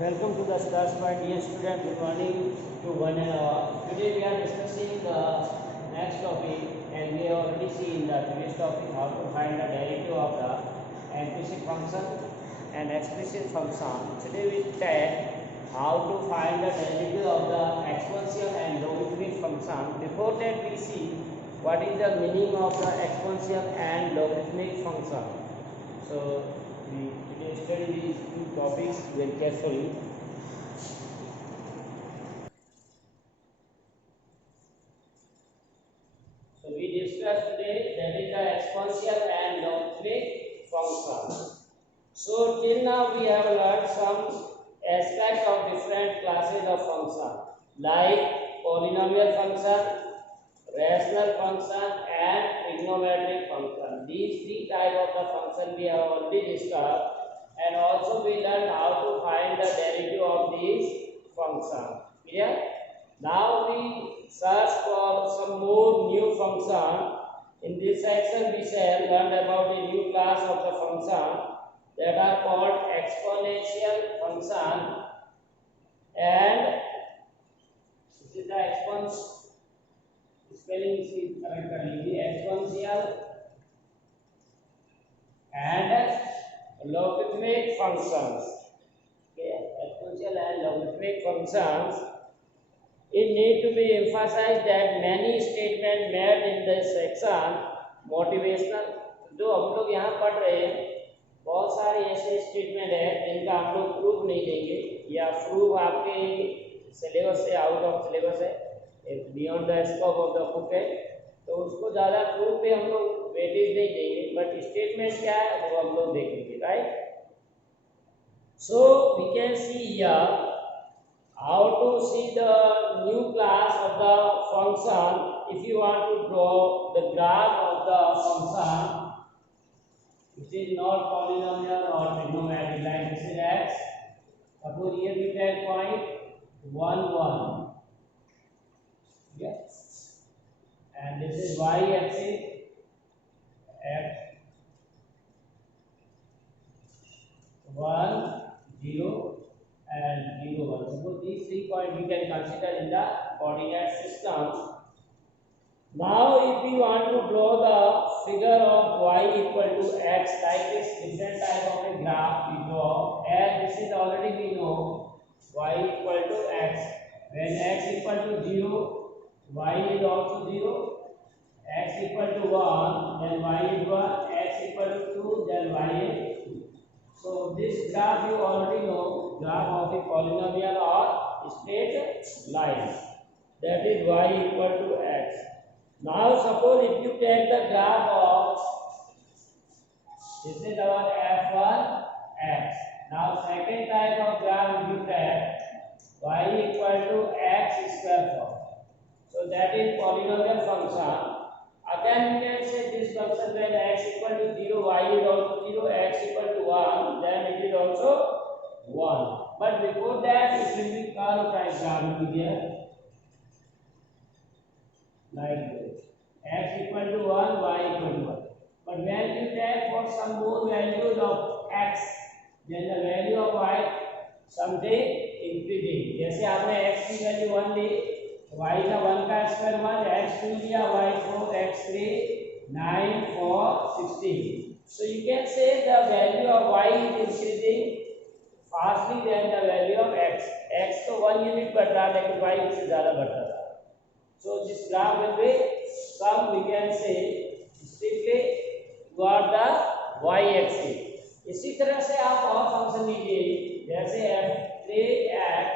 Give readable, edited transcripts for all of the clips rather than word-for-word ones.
Welcome to the Stars Point, dear student. Good morning to one and all. Today we are discussing the next topic, and we have already seen the previous topic how to find the derivative of the implicit function and explicit function. Today we take how to find the derivative of the exponential and logarithmic function. Before that, we see what is the meaning of the exponential and logarithmic function. So we today study these two topics very carefully. So we discussed today that is the exponential and logarithmic function. So till now we have learned some aspect of different classes of function like polynomial function, rational function and trigonometric function. These three types of the function we have already discussed, and also we learned how to find the derivative of these functions. Clear? Now we search for some more new function. In this section we shall learn about a new class of the function that are called exponential function, and this is the exponential spelling is correct कर लीजिए exponential and logarithmic functions. Okay, exponential and logarithmic functions. It need to be emphasized that many statements made in this section motivational. जो हम लोग यहाँ पढ़ रहे हैं बहुत सारे ऐसे स्टेटमेंट है जिनका हम लोग प्रूफ नहीं देंगे या प्रूफ आपके सिलेबस से आउट ऑफ सिलेबस है, beyond the scope of the book है, तो उसको ज़्यादा प्रूफ पे हम लोग वेटेज नहीं देंगे, बट स्टेटमेंट क्या है वो हम लोग देखेंगे. Right? So we can see here how to see the new class of the function. If you want to draw the graph of the function which is not polynomial or trigonometric, like this is x, suppose here we take point 1 1, yes, and this is y axis x 1 0 and 0 1. So these 3 points we can consider in the coordinate system. Now if we want to draw the figure of y equal to x, like this different type of a graph we draw, as this is already we know y equal to x. When x equal to 0, y is also 0. X equal to 1, then y is 1. X equal to 2, then y is 2. So this graph you already know, graph of a polynomial or straight line, that is y equal to x. Now suppose if you take the graph of, this is our f1 x. Now second type of graph if you take y equal to x square form, so that is polynomial function. Again we can say this function when x equal to 0, y is also 0, x equal to 1, then it is also 1. But before that it will be curve type graph here, like this. X equal to 1, y equal to 1. But when you take for some more values of x, then the value of y someday increasing. जैसे आपने x की value 1 ली, y का 1 का square 1, x 2 लिया, y 4, x 3, 9, 4, 16. So you can say the value of y is increasing fastly than the value of x. x तो 1 unit बढ़ रहा है लेकिन y उससे ज़्यादा बढ़ रहा है. So this graph will be some, we can say, strictly toward the y axis. इसी तरह से आप और फंक्शन लीजिए, जैसे f3x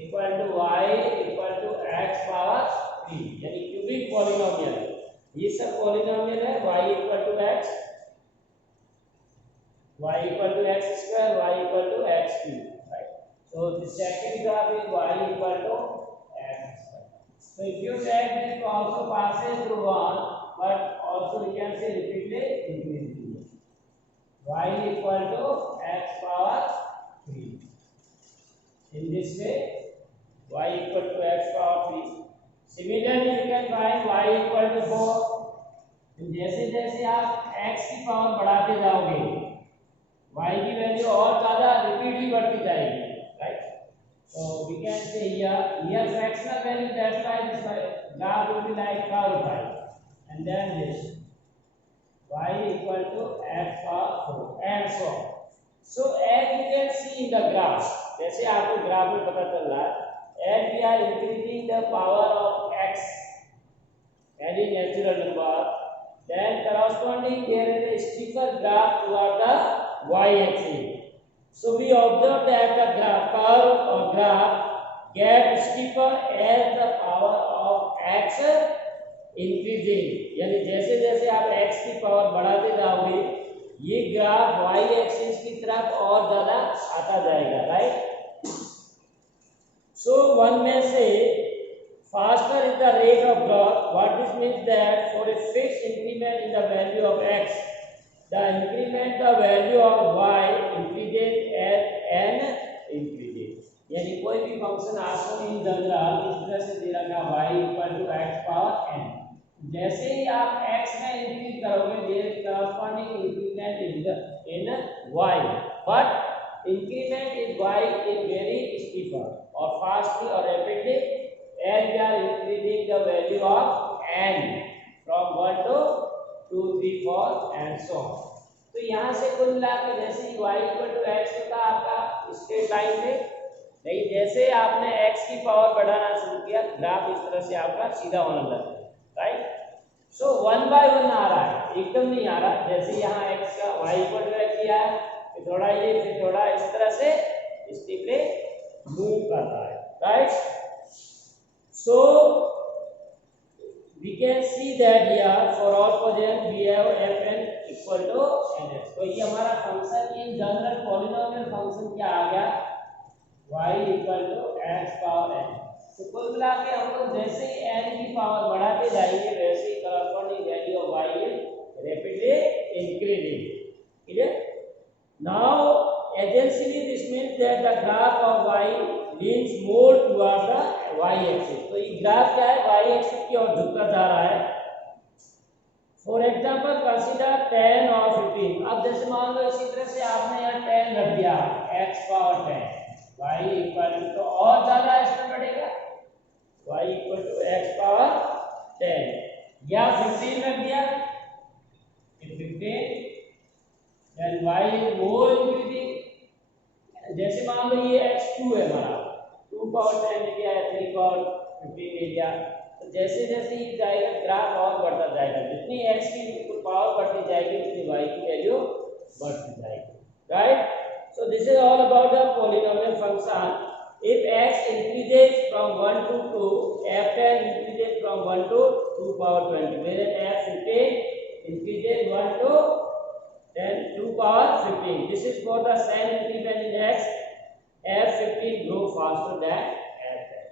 equal to y equal to x power 3, यानी क्यूबिक पॉलिनोमियल. ये सब पॉलिनोमियल है. y equal to x, y equal to x square, y equal to x cube. Right? So the second graph is y equal to x. So if you take this also passes through 1, but also we can say repeatedly increasing. Y equal to x power 3. In this way, y equal to x power 3. Similarly, you can find y equal to 4. जैसे जैसे आप x की power बढ़ाते जाओगे, y की value और ज़्यादा repeat ही बढ़ती जाएगी. say here fractional value, that's why this graph will be like curve type, and then this y equal to x power 4 and so on. So as you can see in the graph, जैसे आपको graph में पता चल रहा है, as we are increasing the power of x, any natural number, then corresponding there is a steeper graph toward the y-axis. So we observe that the curve or graph gets steeper as the power of x increasing. यानी जैसे जैसे आप x की power बढ़ाते जाओगे, ये graph y axis की तरफ और ज्यादा आता जाएगा, right? So one may say faster is the rate of growth. What this means that for a fixed increment in the value of x, the increment the value of y increases as n increases. यानी कोई भी function आपको in general इस तरह से दे रखा y equal to x power n, जैसे ही आप x में इंक्रीज करोगे there corresponding increment in y, but increment in y is very steeper or fastly or rapidly as we are increasing the value of n from 1 to 2 3 4 and so on. तो यहाँ से कुल मिलाकर जैसे ही y equal to x होता आपका straight line पे, नहीं जैसे आपने x की पावर बढ़ाना शुरू किया ग्राफ इस तरह से आपका सीधा होने लगा, राइट? सो 1 by 1 आ रहा है, एकदम नहीं आ रहा, जैसे यहाँ x का y इक्वल टू x किया है, फिर थोड़ा ये, फिर थोड़ा इस तरह से स्टीपली मूव करता है, right? So we can see that here for all positions we have fn equal to nx. तो ये हमारा function in general polynomial function क्या आ गया, y equal to x power n. तो कुल मिला के हम लोग जैसे ही n की पावर बढ़ाते जाएंगे वैसे ही corresponding value of y is rapidly increasing. Clear? Now essentially this means that the graph of y leans more toward the y-axis. तो ये ग्राफ क्या है, y-axis की ओर झुकता जा रहा है. फॉर एग्जाम्पल कंसीडर 10 और 15. अब जैसे मान लो इसी तरह से आपने यहाँ 10 रख दिया, x power 10, y equal to, तो और ज्यादा इसमें बढ़ेगा, y equal to x power 10, या 15 रख दिया, 15, then y is more increasing. जैसे मान लो ये x2 है हमारा, 2 पावर 10 ले लिया, 3 पावर 15 ले लिया, तो जैसे जैसे ये जाएगा ग्राफ और बढ़ता जाएगा, जितनी x की पावर बढ़ती जाएगी उतनी y की वैल्यू बढ़ती जाएगी, right? So this is all about the polynomial function. If x increases from 1 to 2, f10 increases from 1 to 2 power 20, whereas f15 increases 1 to 2 power 15. This is for the same increment in x. f15 grow faster than f10.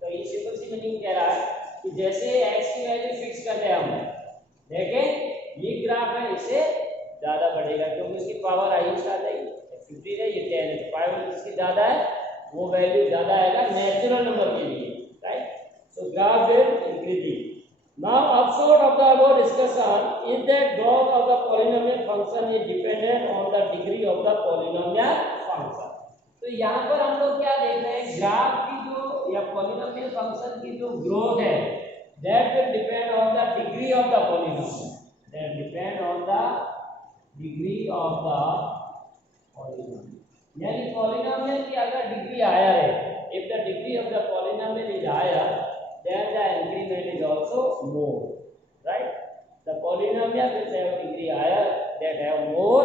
तो ये simple सी meaning कह रहा है कि जैसे x की value fix कर ले हम, देखें ये ग्राफ है, इससे ज्यादा बढ़ेगा क्योंकि इसकी पावर हाईएस्ट आ जाएगी, 15 है, ये 10 है, तो पावर इसकी ज्यादा है, वो वैल्यू ज्यादा आएगा नेचुरल नंबर के लिए, right? So graph will increasing. Now upshot of the above discussion is that growth of the polynomial function is dependent on the degree of the polynomial function. तो यहाँ पर हम लोग क्या देख रहे हैं, ग्राफ की जो या polynomial function की जो ग्रोथ है that will depend on the degree of the polynomial. That depend on the degree of the polynomial. यानी polynomial की अगर डिग्री हायर है, if the degree of the polynomial is higher, then the increment is also more, right? The polynomial which have degree higher that have more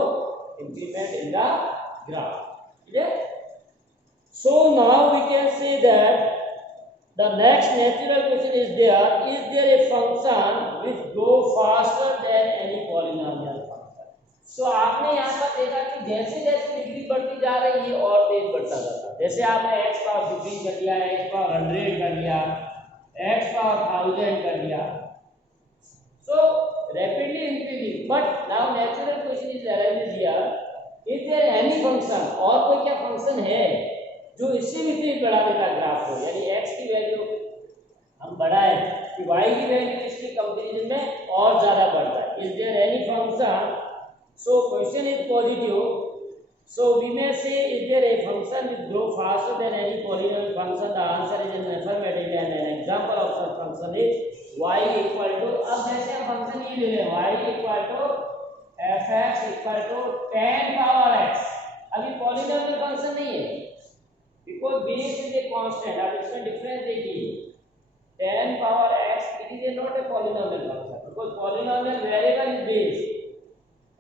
increment in the graph. Clear? So now we can say that the next natural question is there a function which grow faster than any polynomial function? So आपने यहाँ पर देखा कि जैसे जैसे degree बढ़ती जा रही है और तेज बढ़ता जाता है. जैसे आपने x पावर 15 कर लिया, x पावर 100 कर लिया, x पावर 1000 कर लिया, so rapidly increasing. But now natural question is arises here, is there any function, और कोई क्या फंक्शन है जो इससे भी तेज बढ़ा देता है ग्राफ को, यानी x की वैल्यू हम बढ़ाए कि y की वैल्यू इसके कंपैरिजन में और ज्यादा बढ़ता है. Is there any function? So question is positive. So we may say is there a function function which grow faster than any polynomial function, the answer is in affirmative, and an example of such function is y equal to, अब जैसे हम function ये ले लें y equal to fx equal to tan power x, अभी polynomial function नहीं है because base is a constant. अब इसमें difference देखिए, tan power x it is not a polynomial function because polynomial variable is base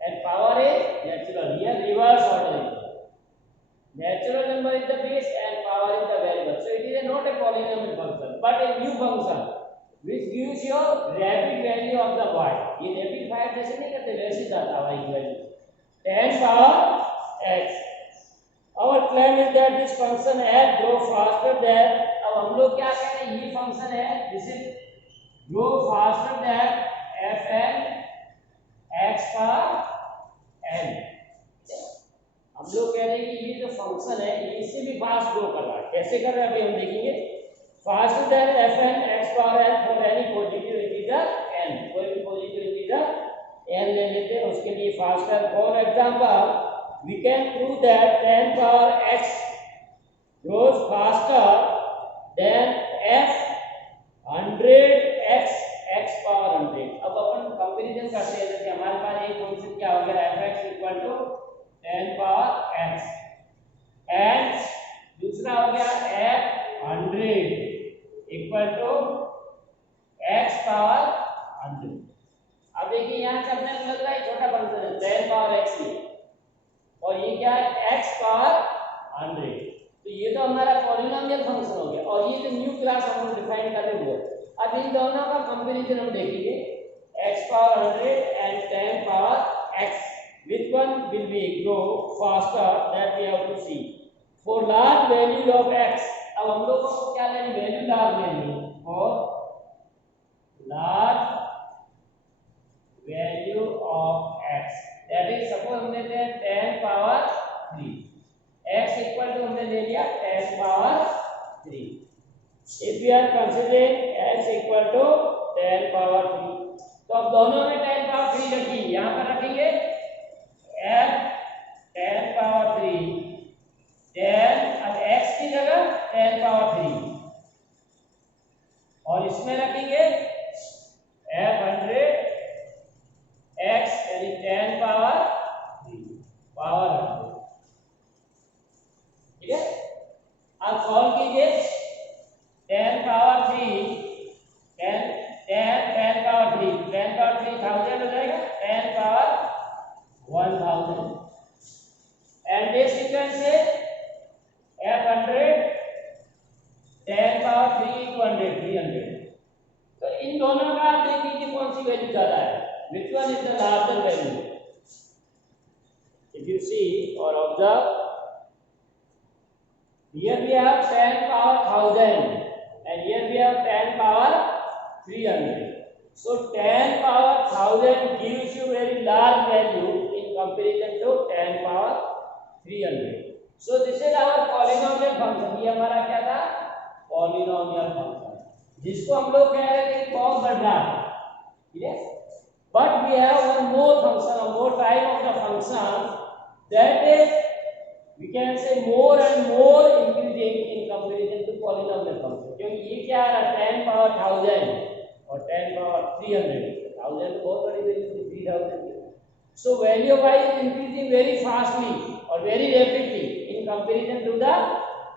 and power is natural. Here reverse order is there. Natural number is the base and power is the variable. So it is not a polynomial function but a new function which gives you rapid value of the y. ये rapid fire जैसे नहीं करते वैसे जाता है y की value tan power x. Our claim is that this function f grow faster than, अब हम लोग क्या कह रहे हैं, ये function है this is grow faster than fn x power n. हम लोग कह रहे हैं कि ये जो फंक्शन है ये इससे भी फास्ट ग्रो कर रहा है. कैसे कर रहा है अभी हम देखेंगे. Faster than fn x power n for any positive integer n, कोई भी पॉजिटिव इंटीजर n ले लेते हैं उसके लिए faster. For example we can prove that tan power x grows faster than f 100x x power 100. अब अपन comparison करते हैं. जैसे हमारे पास एक क्वेश्चन क्या हो गया fx equal to tan power x and दूसरा हो गया f 100 equal to x power 100. अब देखिए यहाँ से अपने को लग रहा है छोटा फंक्शन है tan पावर x ही और ये क्या है x पावर 100. तो ये तो हमारा पॉलिनोमियल फंक्शन हो गया और ये जो न्यू क्लास हम लोग डिफाइन कर रहे हैं. अब इन दोनों का कंपैरिजन हम देखेंगे x power 100 and tan power x. Which one will be grow faster, that we have to see. For large value of x, अब हम लोगों को क्या लेनी, वैल्यू large लेनी. For large value of x, that is suppose हम लेते हैं tan power 3, x equal to हमने ले लिया tan power 3. If we are considering x equal to tan power 3, तो अब दोनों में tan power 3 रखिए. यहाँ पर रखेंगे f tan power 3 tan, अब x की जगह tan power 3 और इसमें रखेंगे f 100 x यानी tan power 3 पावर 100. ठीक है. अब सॉल्व कीजिए tan power 3 tan power 3 1000 हो जाएगा tan power 1000 and this sequence से f100 tan power 3 into 100 300. तो इन दोनों का आप देखिए कि कौन सी वैल्यू ज्यादा है, which one is the larger value. If you see or observe, here we have tan power 1000 and here we have tan power 300. So tan power 1000 gives you very large value comparison to tan power 300. So this is our polynomial function. ये हमारा क्या था, polynomial function, जिसको हम लोग कह रहे थे बहुत बढ़ रहा है. ठीक है. But we have one more function, a more type of the function that is we can say more and more increasing in comparison to polynomial function. क्योंकि ये क्या है tan power 1000 और tan power 300. 1000 बहुत बड़ी वैल्यू थी, 3000. So value y is increasing very fastly or very rapidly in comparison to the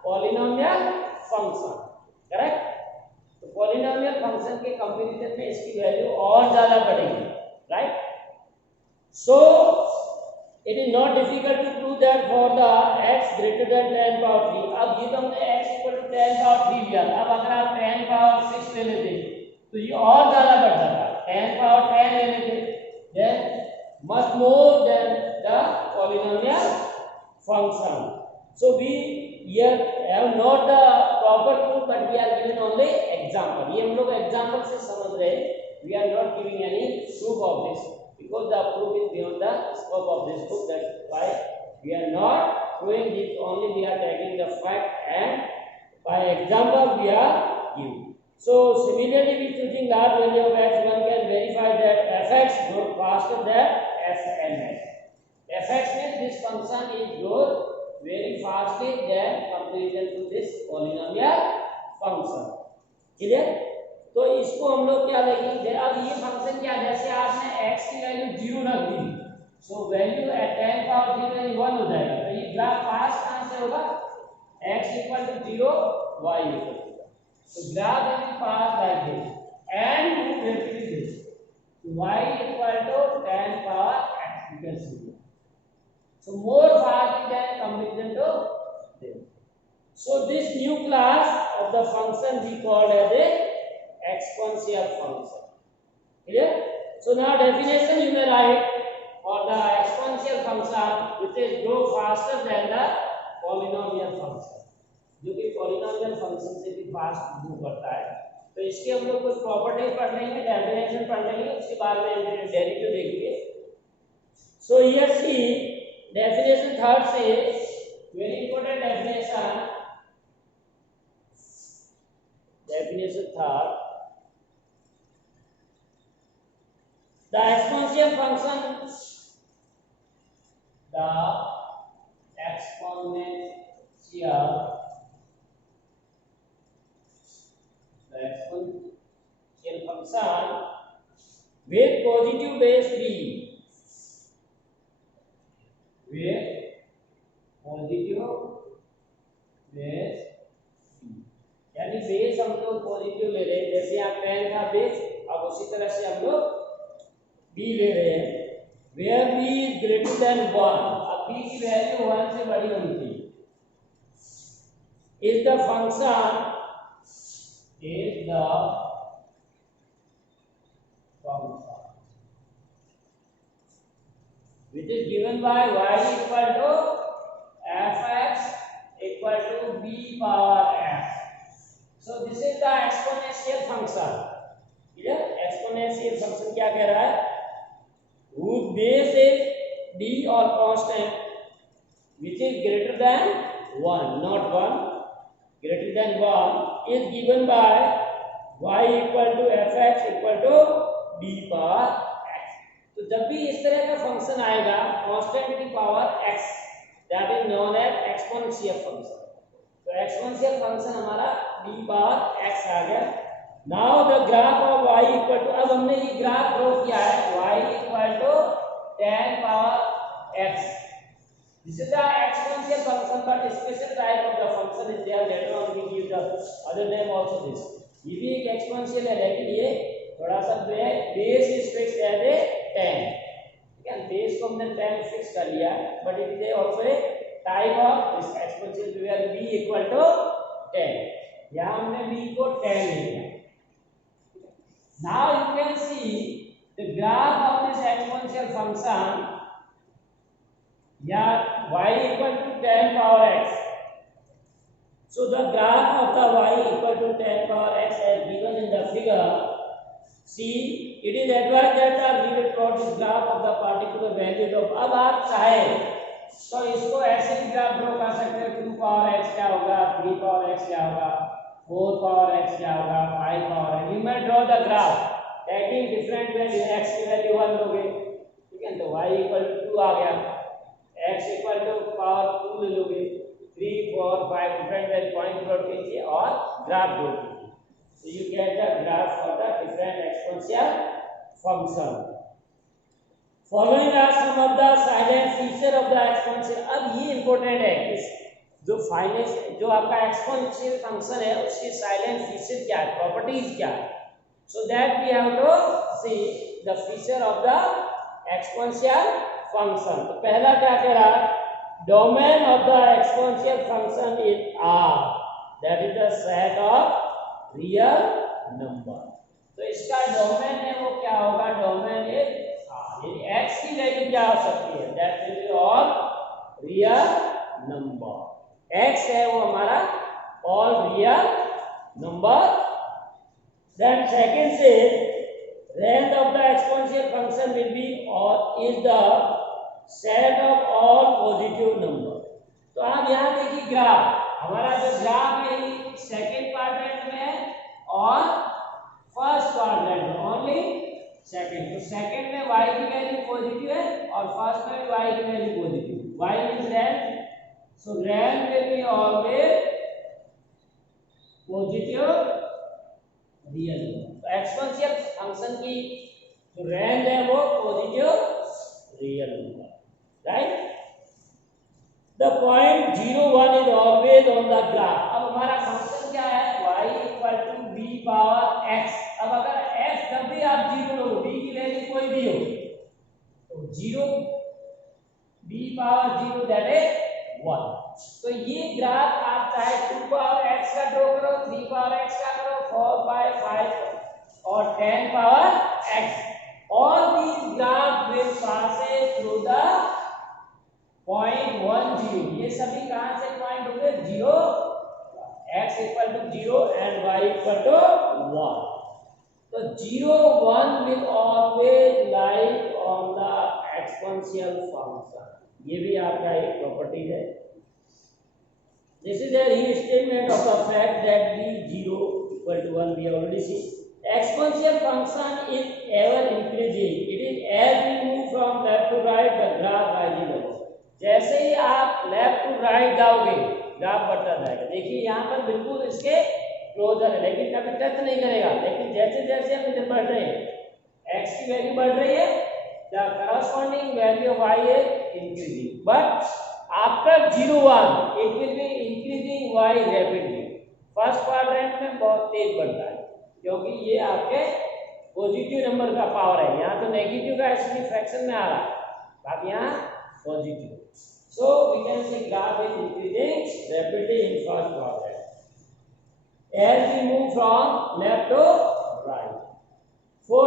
polynomial function. Correct? तो polynomial function के comparison में इसकी value और ज़्यादा बढ़ेगी. Right? So it is not difficult to prove that for the x greater than tan power 3. अब ये तो हमने x equal to tan power 3 लिया. अब अगर आप tan power 6 ले लेते तो ये और ज़्यादा बढ़ जाता. tan power 10 ले लेते then much more than the polynomial function. So we here have not the proper proof but we are given only example. ये हम लोग example से समझ रहे हैं. We are not giving any proof of this because the proof is beyond the scope of this book. That's why we are not proving this. Only we are taking the fact and by example we are giving. So similarly, with choosing large value of x, one can verify that fx grows faster than fnx. Fx means this function is grows very fastly than comparison to this polynomial function. Clear? तो इसको हम लोग क्या देखेंगे, अब ये function क्या, जैसे आपने x की वैल्यू 0 रख दी, सो वैल्यू एट 10 पावर 0 यानी 1 हो जाएगा। तो ये ग्राफ पास कहां से होगा, x equal to 0 y equal to 1। तो graph will be passed like this and move rapidly this, y equal to 10 power x, you can see. So more fast than comparison to this. So this new class of the function we called as a exponential function. Clear? So now definition you may write for the exponential function which is grow faster than the polynomial function, जो कि polynomial function से भी fast move करता है। तो इसके हम लोग कुछ प्रॉपर्टीज पढ़ लेंगे, डेफिनेशन पढ़ लेंगे, उसके बाद में डेरिवेटिव देखेंगे। So here see definition third says, very important definition third, the exponential function, the exponential function with positive base b, with positive base, यानी बेस हम लोग पॉजिटिव ले रहे हैं, जैसे यहाँ 10 था बेस, अब उसी तरह से हम लोग b ले रहे हैं, where b is greater than 1, अब b की वैल्यू 1 से बड़ी होनी चाहिए, is the function which is given by y equal to fx equal to b power x. So this is the exponential function. Clear? Exponential function क्या कह रहा है, whose base is b or constant which is greater than 1, not 1, greater than 1 is given by y equal to fx equal to b power x. तो जब भी इस तरह का फंक्शन आएगा कांस्टेंट की power x, that is known as exponential function. तो exponential function हमारा b पावर x आ गया। Now the graph of y equal to, अब हमने ये ग्राफ ड्रॉ किया है y equal to 10 power x, this is the exponential function but special type of the function is there, later on we give the other name also this, ये भी एक exponential है लेकिन ये थोड़ा सा base is fixed as a 10, ठीक है, बेस को हमने 10 फिक्स कर लिया, but it is also a type of this exponential where b equal to 10, यहां हमने b को 10 ले लिया। Now you can see the graph of this exponential function, या y equal to 10 power x. So the graph of the y equal to 10 power x as given in the figure. See, it is advised that the reader plot the graph of the particular value of, अब आप चाहे तो इसको ऐसे भी graph draw कर सकते हो, 2 पावर x क्या होगा, 3 पावर x क्या होगा, 4 पावर x क्या होगा, 5 power x, you may draw the graph taking different value, x की वैल्यू 1 लोगे, ठीक है, तो y equal to 2 आ गया, x इक्वल टू पावर 2 ले लोगे, 3 4 5 डिफरेंट वैल्यू पॉइंट प्लॉट कीजिए और ग्राफ ड्रॉ कीजिए, so you get the graph for the different exponential function. Following are some of the silent feature of the exponential. अब ये important है कि जो फाइनेंस जो आपका एक्सपोनेंशियल फंक्शन है उसकी साइलेंट फीचर क्या है, प्रॉपर्टीज क्या है, so that we have to see the feature of the exponential function. तो पहला क्या कह रहा है, domain of the exponential function is R, that is the set of real number. तो इसका डोमेन है वो क्या होगा, डोमेन इज R, यानी x की वैल्यू क्या हो सकती है, that will be all real number, x है वो हमारा all real number. Then second से range of the exponential function will be or is the set of all positive number. तो आप यहाँ देखिए ग्राफ, हमारा जो ग्राफ है सेकेंड क्वाड्रेंट में है और फर्स्ट क्वाड्रेंट में, ओनली सेकेंड, तो सेकेंड में y की वैल्यू पॉजिटिव है और फर्स्ट में भी y की value positive, y means range So rank will be always positive real number. तो एक्सपोनेंशियल फंक्शन की जो रेंज है वो positive real number, right. The point 0 1 is always on the graph. अब हमारा फंक्शन क्या है, y equal to b power x। अब अगर x जब भी आप 0 लो, b की वैल्यू कोई भी हो, तो 0 b पावर 0 दैट इज 1। तो ये ग्राफ आप चाहे 2 पावर x का ड्रॉ करो, 3 पावर x का करो, 4 बाय 5 और 10 power x, all these graph will passes through the point 1 0। ये सभी कहां से पॉइंट होंगे, 0, x equal to 0 and y equal to 1। तो 0 1 will always lie on the exponential function। ये भी आपका एक प्रॉपर्टी है। This is a restatement of the fact that b 0 equal to 1 we have already seen। Exponential function is ever increasing। It is as we move from left to right the graph rising up। जैसे ही आप left to right जाओगे graph बढ़ता जाएगा। देखिए यहाँ पर बिल्कुल इसके क्लोजर है, लेकिन कभी टच नहीं करेगा। लेकिन जैसे जैसे हम इधर बढ़ रहे हैं x की वैल्यू बढ़ रही है, the corresponding value of y is increasing, but after 0 1 it will be increasing y rapidly। First quadrant में बहुत तेज बढ़ता है क्योंकि ये आपके पॉजिटिव नंबर का पावर है। यहाँ तो नेगेटिव का इसलिए फ्रैक्शन में आ रहा है, अब यहाँ positive. So we can say graph is increasing rapidly in first quadrant as we move from left to right। For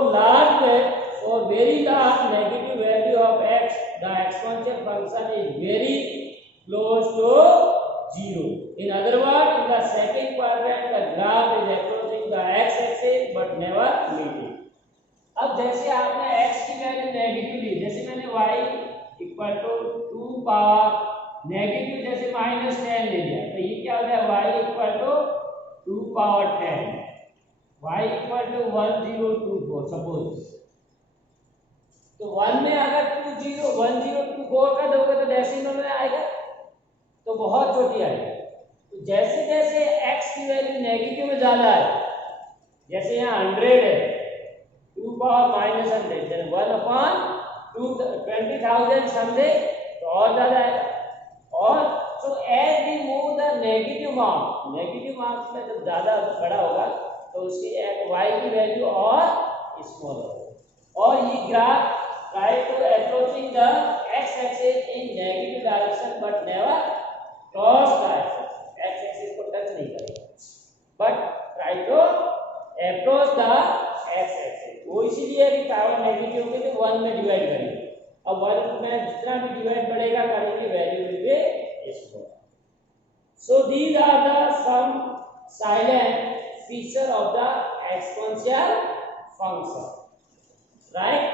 very large negative value of x, the exponential function is very close to 0। In other words, in the second quadrant the graph is approaching the x-axis but never meeting। अब जैसे आपने x की value negative ली, जैसे मैंने y equal to 2 power negative जैसे -10 ले लिया, तो ये क्या हो गया, y equal to 2 power 10, y equal to 1024 suppose. तो 1 में अगर 1024 का दोगे तो डेसिमल में आएगा, तो बहुत छोटी आएगी। तो जैसे जैसे x की वैल्यू नेगेटिव में ज्यादा है, जैसे यहाँ 100 है, 2 पावर -100 देन 1/20,000 समथिंग, तो और ज्यादा है। और so as we move the negative marks में जब ज्यादा बड़ा होगा तो उसकी y की वैल्यू और स्मॉल होगा। और ये graph try to approaching the x axis in negative direction but never cross the x axis को टच नहीं करेगा, but try to approach the x axis. वो इसीलिए कि पावर नेगेटिव होगी तो 1 में डिवाइड करेंगे। अब 1 में जितना भी डिवाइड बढ़ेगा करेंगे value will be small. So these are the some salient feature of the exponential function, right.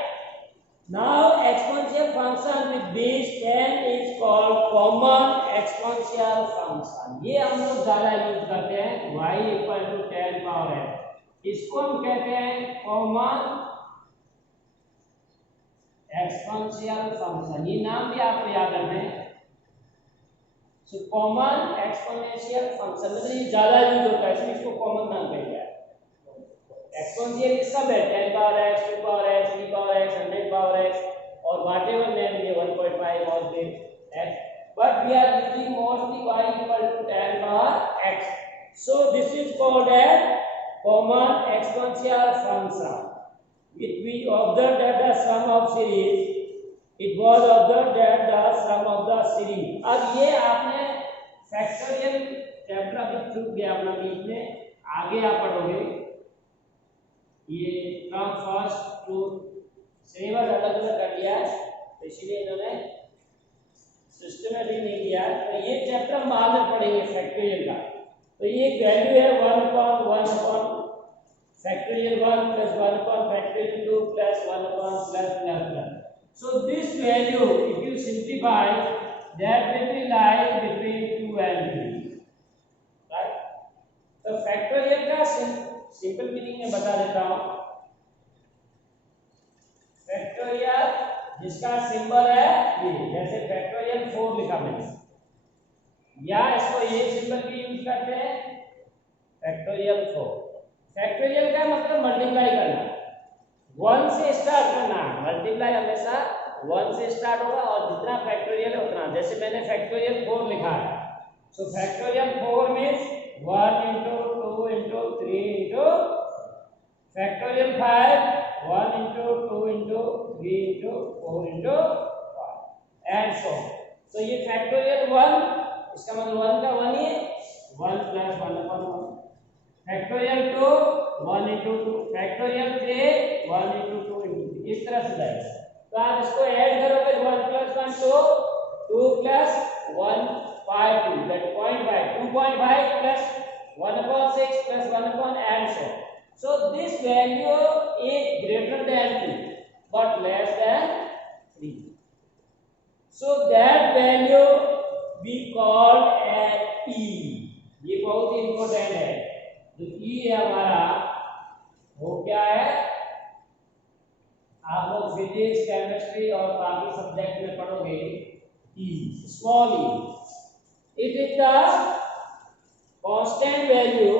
Now exponential function with base 10 is called common exponential function. ये हम लोग ज्यादा यूज करते हैं, y equal to 10 power n, इसको हम कहते हैं कॉमन एक्सपोनेंशियल फंक्शन। ये नाम भी आपको याद रखना है। सो कॉमन एक्सपोनेंशियल फंक्शन मतलब ये ज्यादा यूज होता है, इसलिए इसको कॉमन नाम कहा गया है। एक्सपोनेंशियल सब है, 10 power x, 2 power x, 3 power x, 100 power x और व्हाटएवर नेम ये 1.5 और x, but we are using mostly y equal to 10 power x। So this is called as common exponential function। If we observe that the sum of series, it was observed that the sum of the series। अब ये आपने factorial chapter अभी छूट गया अपना बीच में, आगे आप पढ़ोगे। ये फ्रॉम फर्स्ट टू सिलेबस अलग अलग कर दिया है, तो इसलिए इन्होंने सिस्टमेटिक नहीं किया। तो ये चैप्टर हम बाद में पढ़ेंगे फैक्टोरियल का। तो ये वैल्यू है 1/1 factorial 1 plus 1 upon factorial 2 plus 1 upon plus. So this value, if you simplify, that will be lie between 2 and 3, right? तो factorial का सिंपल मीनिंग में बता देता हूँ। फैक्टोरियल जिसका सिंबल है ये, जैसे फैक्टोरियल 4 लिखा मैंने, या इसको ये सिंबल भी यूज करते हैं फैक्टोरियल 4। फैक्टोरियल का मतलब मल्टीप्लाई करना, 1 से स्टार्ट करना। मल्टीप्लाई हमेशा 1 से स्टार्ट होगा और जितना फैक्टोरियल है उतना। जैसे मैंने फैक्टोरियल 4 लिखा है, so factorial 4 means 1 into 2 into 3 into factorial 5 1 into 2 into 3 into 4 into 5 and so. तो ये फैक्टोरियल 1, इसका मतलब 1 का 1 ही है, 1 plus 1 upon 1। Factorial 2 1 into 2, factorial 3 1 into 2 into 3, इस तरह से जाएगा। तो आप इसको ऐड करोगे 1 plus 1 तो 2 plus 1 5 2 that 0.5 2.5 plus 1 upon 6 plus 1 upon and so। So this value is greater than 2 but less than 3. So that value we called as E। ये बहुत ही इंपॉर्टेंट है। जो E है हमारा वो क्या है, आप लोग फिजिक्स केमिस्ट्री और बाकी सब्जेक्ट में पढ़ोगे E, small e। It is the constant value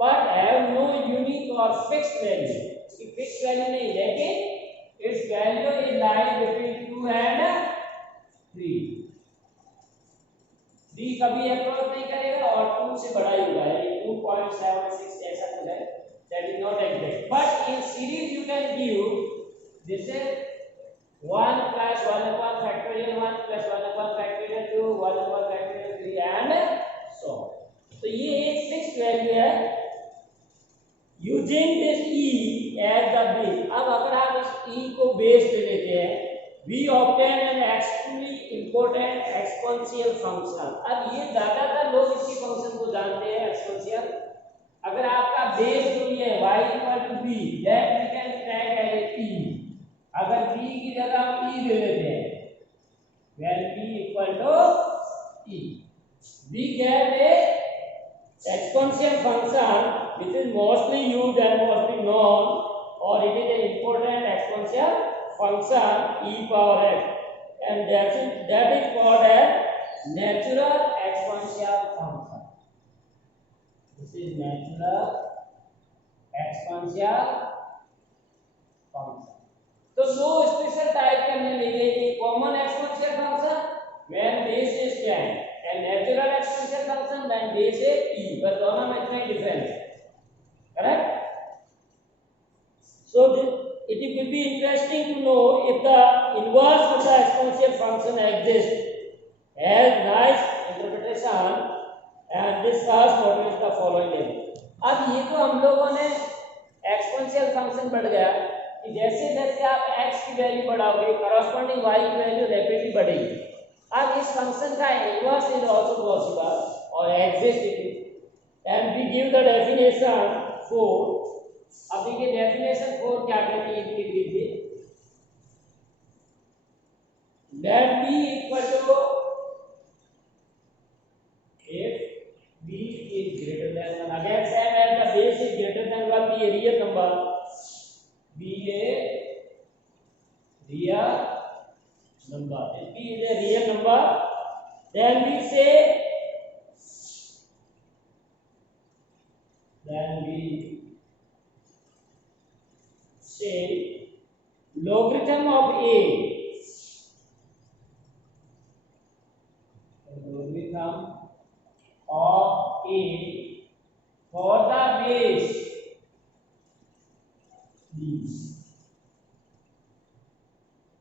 but have no unique or fixed value। इसकी फिक्स वैल्यू नहीं, लेकिन its value is lie between 2 and 3। 3 कभी अप्रोच नहीं करेगा और 2 से बड़ा ही होगा, यानी 2.76 ऐसा कुछ है। That is not exact, but in series you can give this is 1 plus 1 upon factorial 1 plus 1 upon factorial 2 1 upon factorial 3 and so on। तो ये एक फिक्स्ड वैल्यू है using this e as the base। अब अगर आप इस e को base ले लेते हैं, we obtain an extremely important exponential function। अब ये ज्यादातर लोग इसी फंक्शन को जानते हैं, एक्सपोनेंशियल। अगर आपका बेस जो ये है y equal to b, that we can track as a e। अगर b की जगह हम e ले लेते हैं, when b equal to e, we get a exponential function which is mostly used and mostly known, or it is an important exponential function e power x, and that is called as natural exponential function। This is natural exponential function। तो दो special type के हमने लिए, एक common exponential function when base is 10 and natural exponential function when base is e। बस दोनों में इतना ही डिफरेंस है, correct. So it will be interesting to know if the inverse of the exponential function exists, has nice interpretation, and this thus notice the following level। अब ये तो हम लोगों ने एक्सपोनेंशियल फंक्शन बढ़ गया कि जैसे जैसे आप x की वैल्यू बढ़ाओगे करस्पॉन्डिंग y की वैल्यू रैपिडली बढ़ेगी। अब इस फंक्शन का इनवर्स इज आल्सो पॉसिबल और exist it is, and we give the definition 4। अब देखिए डेफिनेशन 4 क्या कहती है, लिख लीजिए। Let b equal to if b is greater than 1, again same as the base is greater than 1, be a real number, be a real number, if b is a real number, then we say logarithm of a, logarithm of a for the base b,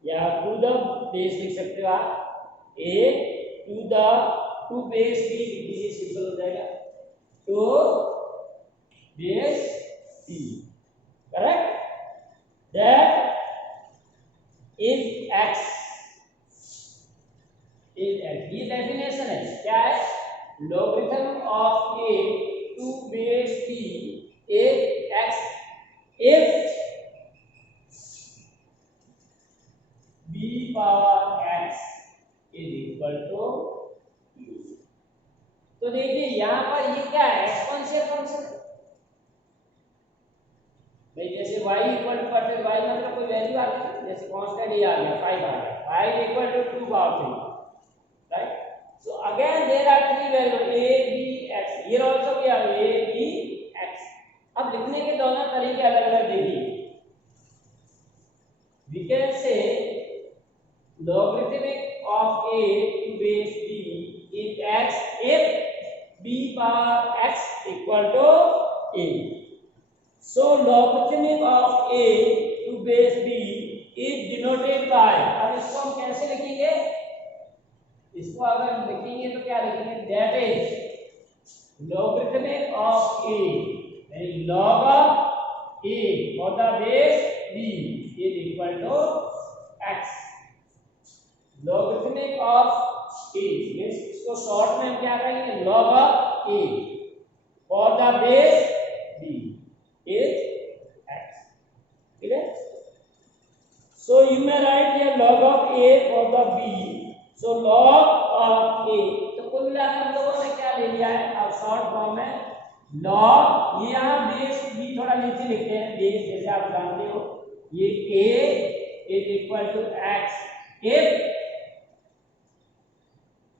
या to the base लिख सकते हो आप, a to the to base b लिख दीजिए, simple हो जाएगा, to base b, correct. that is x, is x, ये डेफिनेशन है, क्या है, logarithm of a to base b is x if b power x is equal to u। तो देखिए यहाँ पर ये क्या है, एक्सपोनेंशियल फंक्शन। भाई जैसे y इक्वल टू करते y मतलब कोई वैल्यू आ गई, जैसे कांस्टेंट ही आ गया 5 आ गया, y equal to 2 power 3, right. So again there are three values a, b, x. Here also we have a, b, x. अब लिखने के दोनों तरीके अलग अलग देखिए. We can say logarithmic of a to base b is x if b power x equal to a. So logarithmic of a to base b is denoted by. अब इसको हम कैसे लिखेंगे? इसको अगर लिखेंगे तो क्या लिखेंगे? That is logarithmic of a, यानी log of a for the base b is equal to x. Logarithmic of a means इसको शॉर्ट में हम क्या कहेंगे? log of a for the base b is x. ठीक है? So you may write here log of a for the b. So log of a, तो कुल मिलाकर हम लोगों ने क्या ले लिया है? अब शॉर्ट फॉर्म में log, ये यहाँ बेस b थोड़ा नीचे लिखते हैं. बेस जैसे आप जानते हो ये a is equal to x if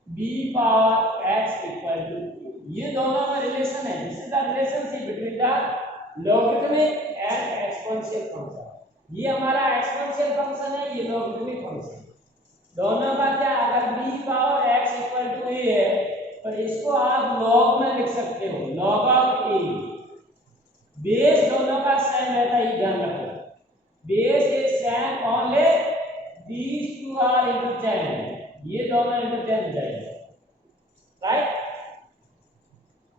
b power x equal to a. ये दोनों में रिलेशन है. This is the relationship between the logarithmic and exponential function. ये हमारा एक्सपोनेंशियल फंक्शन है, ये लॉगरिथमिक फंक्शन. दोनों का क्या, अगर b power x equal to a है तो इसको आप लॉग में लिख सकते हो, log ऑफ a. बेस दोनों का सेम रहता है, ध्यान रखो. Base is same only these two are interchanged. ये दोनों इंटरचेंज हो जाएंगे, right.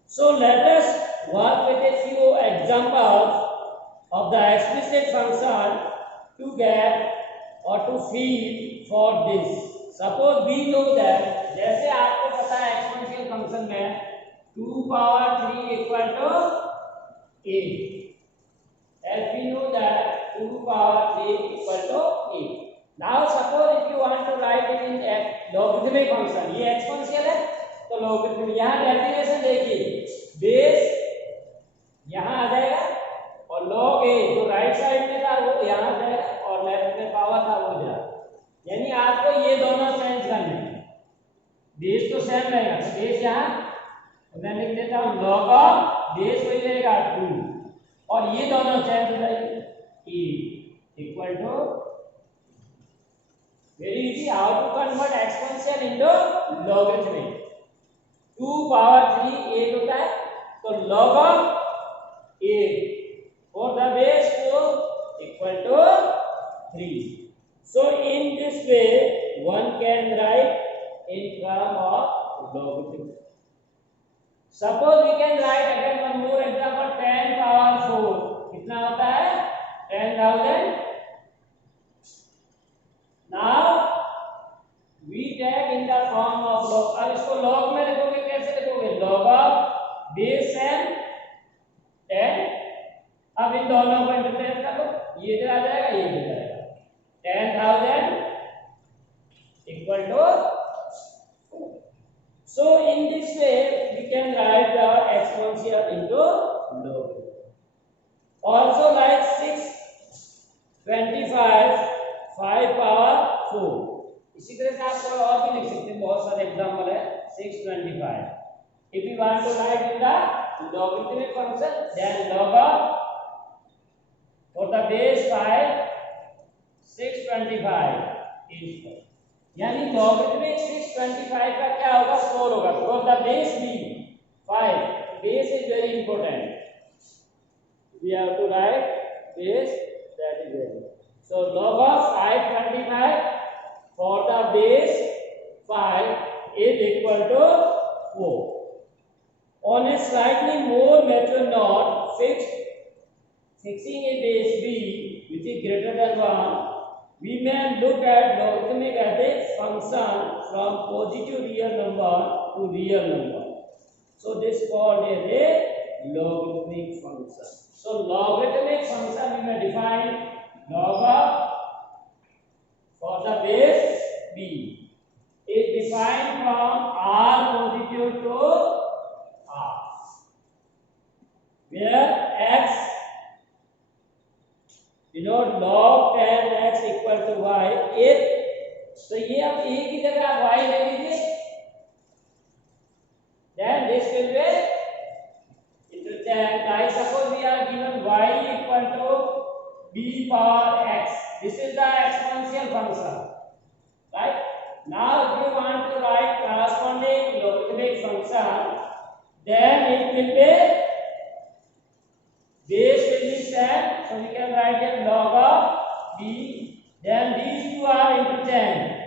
So let us work with a few examples of the explicit function to get or to feed for this. Suppose we know that, जैसे आपको पता है exponential function में 2 power 3 equal to 8. As we know that 2 power 3 equal to 8. Now suppose if you want to write it in a logarithmic function, ये exponential है तो logarithmic. यहाँ definition देखिए, बेस यहाँ आ जाएगा और log a जो राइट साइड में था वो यहाँ आ जाएगा और लेफ्ट में पावर था वो जाएगा. यानी आपको ये दोनों चेंज करने हैं. बेस तो सेम रहेगा, तो बेस यहाँ तो मैं लिख देता हूँ log ऑफ बेस वही रहेगा 2 और ये दोनों चेंज हो जाएंगे. a equal to, very easy how to convert exponential into logarithmic. 2 power 3 8 होता है तो log of 8 for the base 2 equal to 3. So in this way one can write in term of logarithm. Suppose we can write again one more example, 10 power 4 कितना होता है? 10,000. Now we take in the form of log. अब इसको log में लिखोगे, कैसे लिखोगे? log of base and 10. अब इन दोनों को इंटरचेंज कर लो, ये इधर आ जाएगा, ये इधर आ जाएगा. 10,000 equal to 4. So in this way we can write the exponential into log. Also like 625 5 power 4. इसी तरह से आप कोई और भी लिख सकते हैं, बहुत सारे एग्जांपल है. 625. If you want to write in the logarithmic function, then log of for the base 5 625 is 4. यानी logarithmic 625 का क्या होगा? 4 होगा. For the base b 5, base is very important. We have to write base, that is very important. So log of 525 for the base 5 is equal to 4. On a slightly more mature note, fixing a base b which is greater than 1, we may look at logarithmic as a function from positive real number to real number. So this is called as a logarithmic function. So logarithmic function we may define log of for the base b is defined from r positive to r, where x denote log 10x equal to y. if तो ये अब a की जगह आप y ले लीजिए base will be into 10. Like suppose we are given y equal to b power x. This is the exponential function, right? Now if you want to write corresponding logarithmic function, then it will be base will be 10, so we can write here log of b, then these two are into 10,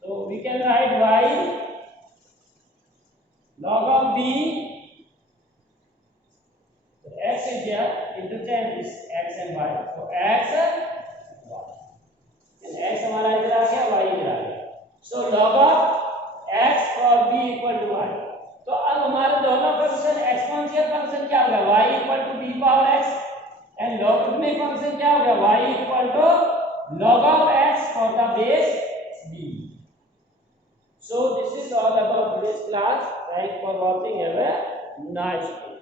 so we can write y log of b, so x is here into 10 is x and y, so x and y, and x हमारा इधर आ गया, y इधर आ गया, so log of x और b equal to y. तो अब हमारे दोनों फंक्शन एक्सपोनेंशियल फंक्शन क्या होगा, y equal to b power x, and logarithmic function क्या होगा, y equal to log of x for the base b. So this is all about today's class. Thanks for watching. Have a nice day.